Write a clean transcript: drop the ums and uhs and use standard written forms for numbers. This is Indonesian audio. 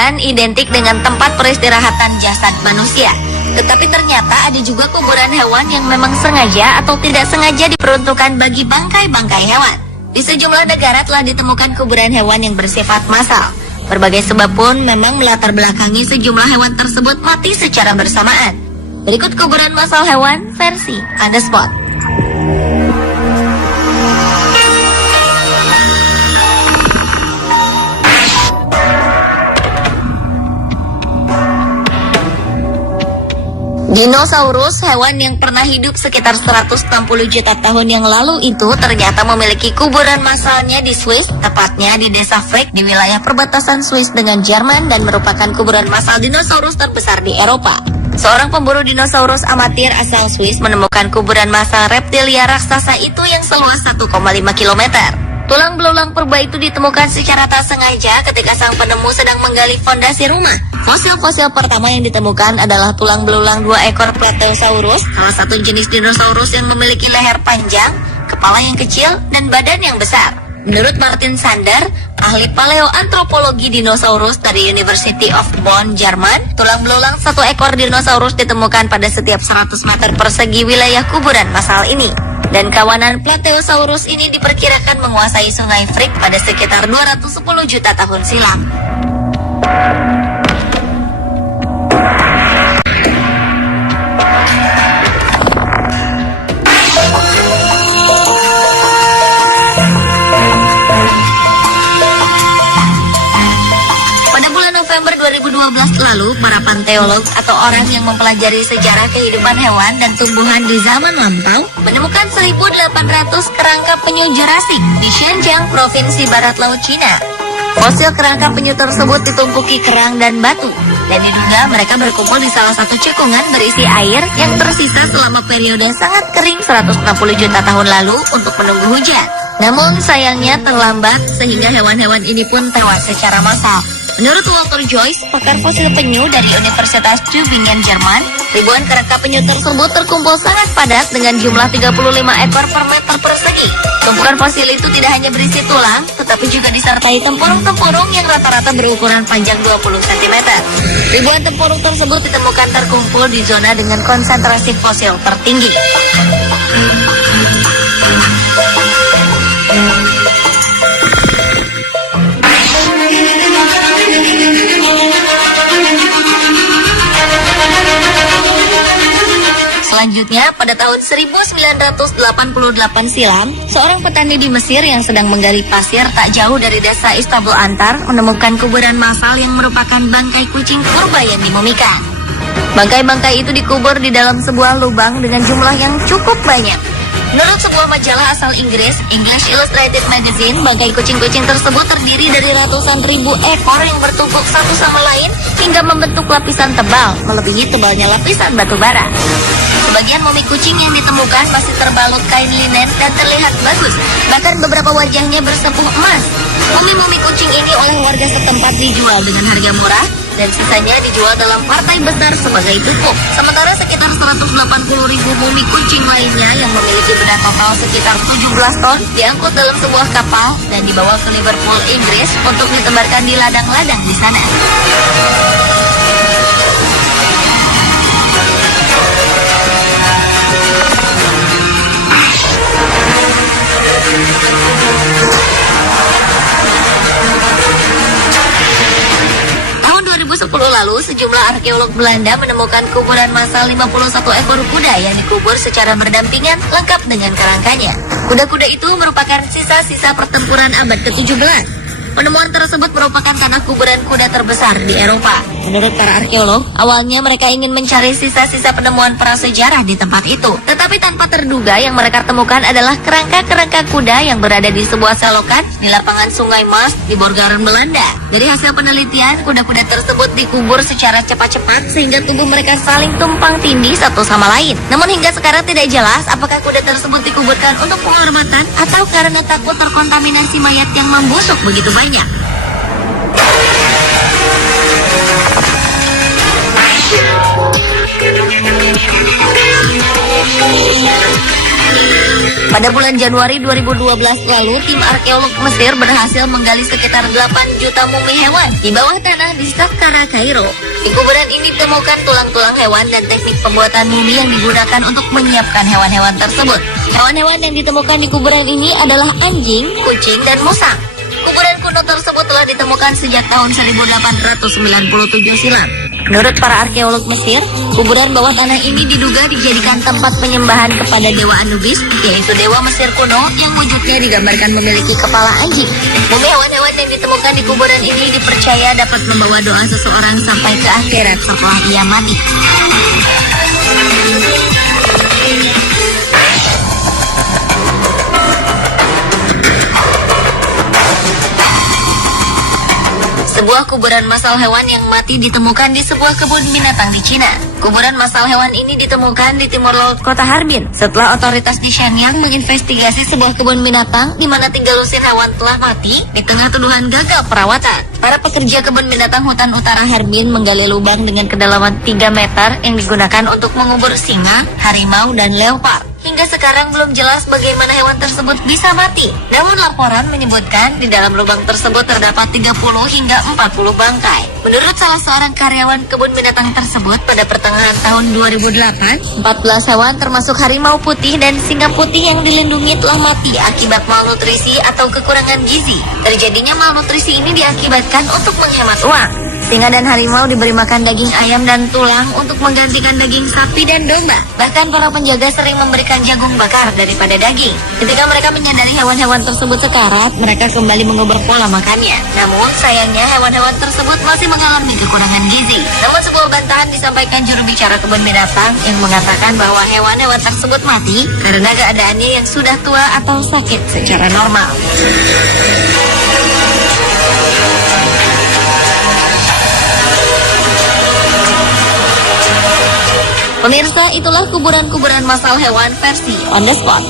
kuburan identik dengan tempat peristirahatan jasad manusia. Tetapi ternyata ada juga kuburan hewan yang memang sengaja atau tidak sengaja diperuntukkan bagi bangkai-bangkai hewan. Di sejumlah negara telah ditemukan kuburan hewan yang bersifat massal. Berbagai sebab pun memang melatar belakangi sejumlah hewan tersebut mati secara bersamaan. Berikut kuburan massal hewan versi On The Spot. Dinosaurus, hewan yang pernah hidup sekitar 160 juta tahun yang lalu itu ternyata memiliki kuburan massalnya di Swiss, tepatnya di desa Frick di wilayah perbatasan Swiss dengan Jerman dan merupakan kuburan massal dinosaurus terbesar di Eropa. Seorang pemburu dinosaurus amatir asal Swiss menemukan kuburan massal reptilia raksasa itu yang seluas 1,5 km. Tulang belulang purba itu ditemukan secara tak sengaja ketika sang penemu sedang menggali fondasi rumah. Fosil-fosil pertama yang ditemukan adalah tulang belulang 2 ekor Plateosaurus, salah satu jenis dinosaurus yang memiliki leher panjang, kepala yang kecil, dan badan yang besar. Menurut Martin Sander, ahli paleoantropologi dinosaurus dari University of Bonn, Jerman, tulang belulang 1 ekor dinosaurus ditemukan pada setiap 100 meter persegi wilayah kuburan massal ini. Dan kawanan Plateosaurus ini diperkirakan menguasai sungai Frick pada sekitar 210 juta tahun silam. November 2012 lalu, para panteolog atau orang yang mempelajari sejarah kehidupan hewan dan tumbuhan di zaman lampau menemukan 1.800 kerangka penyu Jurassic di Xinjiang, Provinsi Barat Laut Cina. Fosil kerangka penyu tersebut ditumpuki kerang dan batu, dan diduga mereka berkumpul di salah satu cekungan berisi air yang tersisa selama periode sangat kering 160 juta tahun lalu untuk menunggu hujan. Namun sayangnya terlambat sehingga hewan-hewan ini pun tewas secara massal. Menurut Walter Joyce, pakar fosil penyu dari Universitas Tübingen, Jerman, ribuan kerangka penyu tersebut terkumpul sangat padat dengan jumlah 35 ekor per meter persegi. Tumpukan fosil itu tidak hanya berisi tulang, tetapi juga disertai tempurung-tempurung yang rata-rata berukuran panjang 20 cm. Ribuan tempurung tersebut ditemukan terkumpul di zona dengan konsentrasi fosil tertinggi. Selanjutnya, pada tahun 1988 silam, seorang petani di Mesir yang sedang menggali pasir tak jauh dari desa Istanbul Antar menemukan kuburan massal yang merupakan bangkai kucing purba yang dimumikan. Bangkai-bangkai itu dikubur di dalam sebuah lubang dengan jumlah yang cukup banyak. Menurut sebuah majalah asal Inggris, English Illustrated Magazine, bangkai kucing-kucing tersebut terdiri dari ratusan ribu ekor yang bertumpuk satu sama lain hingga membentuk lapisan tebal, melebihi tebalnya lapisan batu bara. Sebagian mumi kucing yang ditemukan masih terbalut kain linen dan terlihat bagus, bahkan beberapa wajahnya bersepuh emas. Mumi-mumi kucing ini oleh warga setempat dijual dengan harga murah, dan sisanya dijual dalam partai besar sebagai pupuk. Sementara sekitar 180 ribu mumi kucing lainnya yang memiliki berat total sekitar 17 ton diangkut dalam sebuah kapal dan dibawa ke Liverpool, Inggris untuk ditebarkan di ladang-ladang di sana. Tahun 2010 lalu, sejumlah arkeolog Belanda menemukan kuburan massal 51 ekor kuda yang dikubur secara berdampingan lengkap dengan kerangkanya. Kuda-kuda itu merupakan sisa-sisa pertempuran abad ke-17. Penemuan tersebut merupakan tanah kuburan kuda terbesar di Eropa. Menurut para arkeolog, awalnya mereka ingin mencari sisa-sisa penemuan prasejarah di tempat itu. Tetapi tanpa terduga yang mereka temukan adalah kerangka-kerangka kuda yang berada di sebuah selokan di lapangan Sungai Maas di Borgaren, Belanda. Dari hasil penelitian, kuda-kuda tersebut dikubur secara cepat-cepat sehingga tubuh mereka saling tumpang tindih satu sama lain. Namun hingga sekarang tidak jelas apakah kuda tersebut dikuburkan untuk penghormatan atau karena takut terkontaminasi mayat yang membusuk begitu banyak. Pada bulan Januari 2012 lalu, tim arkeolog Mesir berhasil menggali sekitar 8 juta mumi hewan di bawah tanah di Saqqara, Kairo. Di kuburan ini ditemukan tulang-tulang hewan dan teknik pembuatan mumi yang digunakan untuk menyiapkan hewan-hewan tersebut. Hewan-hewan yang ditemukan di kuburan ini adalah anjing, kucing, dan musang. Kuburan kuno tersebut telah ditemukan sejak tahun 1897 silam. Menurut para arkeolog Mesir, kuburan bawah tanah ini diduga dijadikan tempat penyembahan kepada dewa Anubis, yaitu dewa Mesir kuno yang wujudnya digambarkan memiliki kepala anjing. Mumi hewan-hewan yang ditemukan di kuburan ini dipercaya dapat membawa doa seseorang sampai ke akhirat setelah ia mati. Sebuah kuburan massal hewan yang mati ditemukan di sebuah kebun binatang di Cina. Kuburan massal hewan ini ditemukan di timur laut kota Harbin setelah otoritas di Shenyang menginvestigasi sebuah kebun binatang di mana 3 lusin hewan telah mati di tengah tuduhan gagal perawatan. Para pekerja kebun binatang hutan utara Harbin menggali lubang dengan kedalaman 3 meter yang digunakan untuk mengubur singa, harimau, dan leopard. Hingga sekarang belum jelas bagaimana hewan tersebut bisa mati. Namun laporan menyebutkan di dalam lubang tersebut terdapat 30 hingga 40 bangkai. Menurut salah seorang karyawan kebun binatang tersebut, pada pertengahan tahun 2008, 14 hewan termasuk harimau putih dan singa putih yang dilindungi telah mati akibat malnutrisi atau kekurangan gizi. Terjadinya malnutrisi ini diakibatkan untuk menghemat uang. Singa dan harimau diberi makan daging ayam dan tulang untuk menggantikan daging sapi dan domba. Bahkan para penjaga sering memberikan jagung bakar daripada daging. Ketika mereka menyadari hewan-hewan tersebut sekarat, mereka kembali mengubah pola makannya. Namun sayangnya hewan-hewan tersebut masih mengalami kekurangan gizi. Namun sebuah bantahan disampaikan juru bicara kebun binatang yang mengatakan bahwa hewan-hewan tersebut mati karena keadaannya yang sudah tua atau sakit secara normal. Pemirsa, itulah kuburan-kuburan massal hewan versi on the spot.